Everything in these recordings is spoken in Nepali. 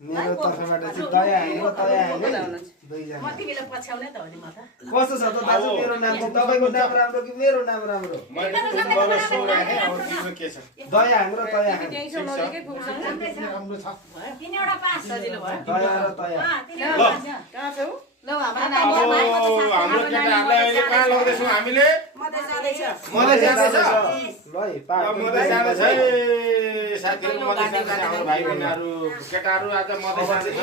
मेरो तर्फबाट चाहिँ दया हाङ र तया हाङ दुईजना कस्तो छ त दाजु मेरो नाम चाहिँ तपाईको नाम राम्रो कि मेरो नाम राम्रो दया हाङ र तया हाङ दया र तया हाम्रो केटाहरूलाई अहिले कहाँ लग्दैछौँ हामीले मधेस जाँदैछ साथीहरू मधेस जाँदैछ हाम्रो भाइ बहिनीहरू केटाहरू आज मधेस जाँदैछ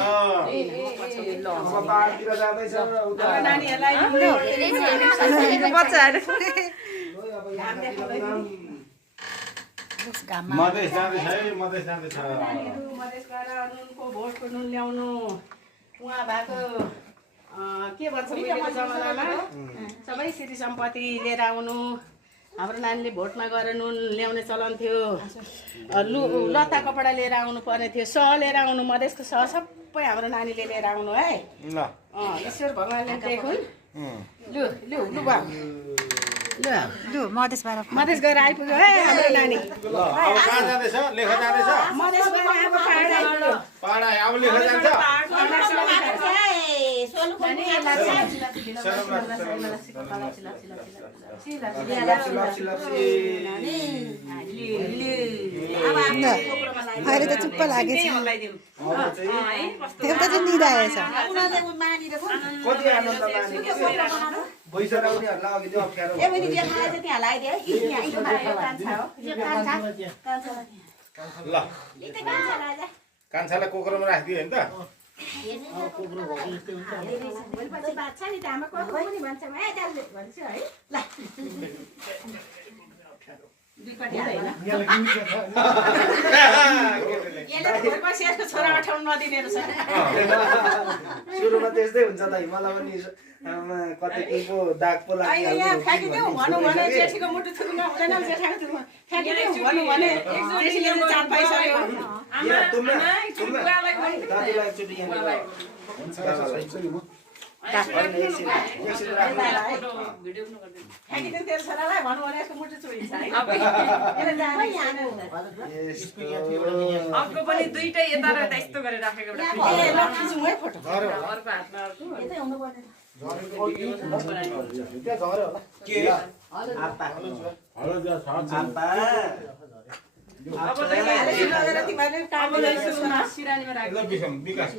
पाहाडतिर जाँदैछ मधेस जाँदैछ है मधेस जाँदैछ मधेस गएर नुनको भोटको नुन ल्याउनु उहाँ भएको के भन्छ उहिलेको जमानामा सबै सिटी सम्पत्ति लिएर आउनु हाम्रो नानीले भोटमा गएर नुन ल्याउने चलन थियो लत्ता कपडा लिएर आउनु पर्ने थियो सह लिएर आउनु मधेसको सह सबै हाम्रो नानीले लिएर आउनु है ईश्वर भगवान्ले देखुन् लु लु लु बा लु मधेस गएर आइपुग्यो है हाम्रो नानी अब कहाँ जाँदैछ लेखा जाँदैछ मधेस गएर अब पाहाड आइपुग्यो पाहाड अब लेखा जान्छ अहिले त चुप्प लागेछ एउटा चाहिँ निदाएछ कति आनन्द भइसक्यो उनीहरूलाई अघि त्यो अप्ठ्यारो ल कान्छालाई कोक्रोमा राखिदियो होइन त सुरुमा त्यस्तै हुन्छ दाइ मलाई पनि कतै केहीको दाग पो अर्को पनि दुईटै यता र यस्तो गरेर राखेको विकास